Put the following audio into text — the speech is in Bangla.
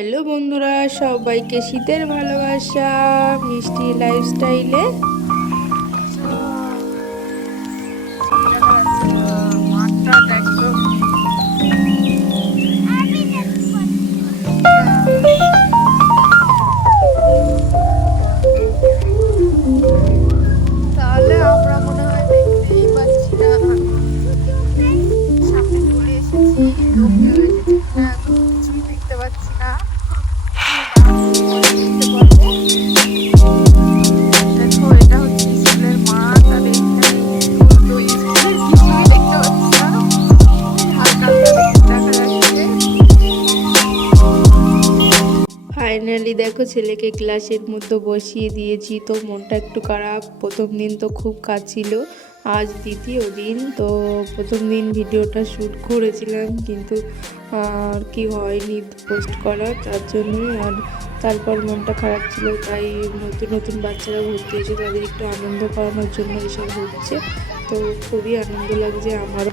হ্যালো বন্ধুরা, সবাইকে শীতের ভালোবাসা মিষ্টি লাইফস্টাইলে। তাহলে আমরা মনে হয় দেখতেই পাচ্ছি না, সামনে চলে এসেছি, লোক কেউ এসেছে কিনা কিছুই দেখতে পাচ্ছি না। দেখো, এটা হচ্ছে স্কুলের মাঠ, আর এইখানে তো স্কুলের কিছুই দেখতে পাচ্ছি না, হালকা হালকা দেখা যাচ্ছে। ফাইনালি দেখো, ছেলেকে ক্লাসের মধ্যে বসিয়ে দিয়েছি। তো মনটা একটু খারাপ। প্রথম দিন তো খুব কাজ ছিল, আজ দ্বিতীয় দিন। তো প্রথম দিন ভিডিওটা শ্যুট করেছিলাম, কিন্তু আর কি হয়নি পোস্ট করা, তার জন্যই। আর তারপর মনটা খারাপ ছিল, তাই নতুন নতুন বাচ্চারা ভর্তি হয়েছে, তাদের একটু আনন্দ করানোর জন্য এসব হচ্ছে। তো খুবই আনন্দ লাগছে আমারও।